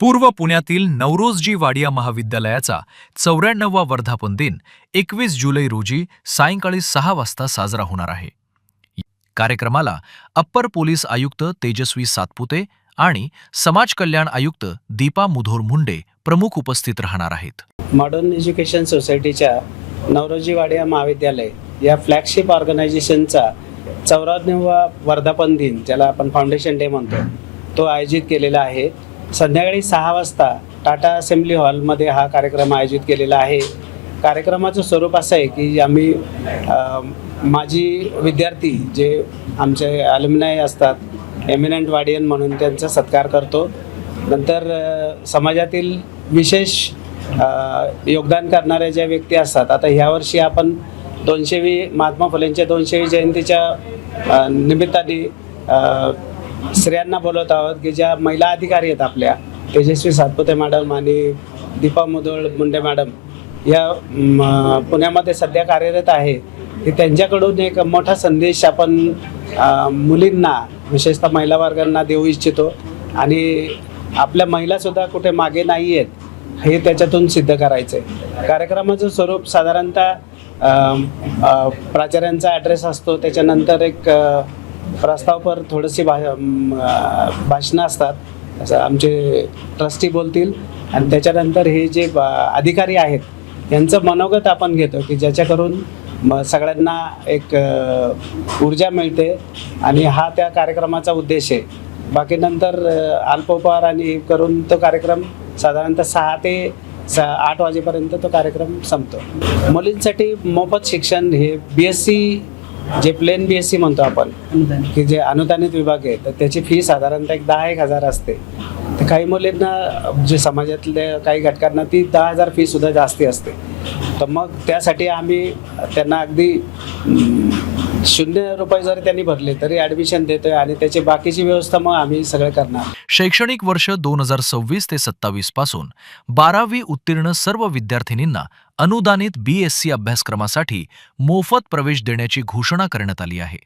पूर्व पुण्यातील नवरोजजी वाडिया महाविद्यालयाचा 94वा वर्धापन दिन 21 जुलै रोजी सायंकाळी 6 वाजता साजरा होणार आहे. कार्यक्रमाला अप्पर पोलीस आयुक्त तेजस्वी सातपुते आणि समाज कल्याण आयुक्त दीपा मुधोर मुंडे प्रमुख उपस्थित राहणार आहेत. मॉडर्न एज्युकेशन सोसायटीच्या नवरोजी वाडिया महाविद्यालय या फ्लॅगशिप ऑर्गनायझेशनचा 94वा वर्धापन दिन, ज्याला आपण फाउंडेशन डे म्हणतो, तो आयोजित केलेला आहे. संध्याकाळी 6 वाजता टाटा असेंब्ली हॉलमध्ये हा कार्यक्रम आयोजित केलेला आहे. कार्यक्रमाचं स्वरूप असं आहे की आम्ही माजी विद्यार्थी जे आमचे अलुमिनाय असतात, एमिनंट वाडियन म्हणून त्यांचा सत्कार करतो. नंतर समाजातील विशेष योगदान करणाऱ्या ज्या व्यक्ती असतात, आता ह्यावर्षी आपण 200वी महात्मा फुलेंच्या 200वी जयंतीच्या निमित्ताने स्त्रियांना बोलवत आहोत की ज्या महिला अधिकारी आहेत आपल्या, तेजस्वी सातपुते मॅडम आणि दीपा मुधोळ मुंडे मॅडम या पुण्यामध्ये सध्या कार्यरत आहे, की त्यांच्याकडून एक मोठा संदेश आपण मुलींना, विशेषतः महिला वर्गांना देऊ इच्छितो आणि आपल्या महिलासुद्धा कुठे मागे नाही आहेत हे त्याच्यातून सिद्ध करायचं आहे. कार्यक्रमाचं स्वरूप साधारणतः प्राचार्यांचा ॲड्रेस असतो, त्याच्यानंतर एक प्रस्तावपर थोडीशी भाषणं असतात, असं आमचे ट्रस्टी बोलतील आणि त्याच्यानंतर हे जे अधिकारी आहेत यांचं मनोगत आपण घेतो की ज्याच्याकरून सगळ्यांना एक ऊर्जा मिळते आणि हा त्या कार्यक्रमाचा उद्देश आहे. बाकी नंतर अल्पोपहार आणि करून तो कार्यक्रम साधारणतः 6 ते 8 वाजेपर्यंत तो कार्यक्रम संपतो. मुलींसाठी मोफत शिक्षण हे BSc जे प्लेन BSc म्हणतो आपण, की जे अनुदानित विभाग आहे, तर त्याची फी साधारणतः एक 10,000 असते. तर काही मुलींना, जे समाजातल्या काही घटकांना, ती 10,000 फी सुद्धा जास्ती असते. तर मग त्यासाठी आम्ही त्यांना अगदी ₹0 जरी त्यांनी भरले तरी ॲडमिशन देतोय आणि त्याची बाकीची व्यवस्था मग आम्ही सगळं करणार. शैक्षणिक वर्ष 2026 ते 27 पासून 12वी उत्तीर्ण सर्व विद्यार्थिनींना अनुदानित BSc अभ्यासक्रमासाठी मोफत प्रवेश देण्याची घोषणा करण्यात आली आहे.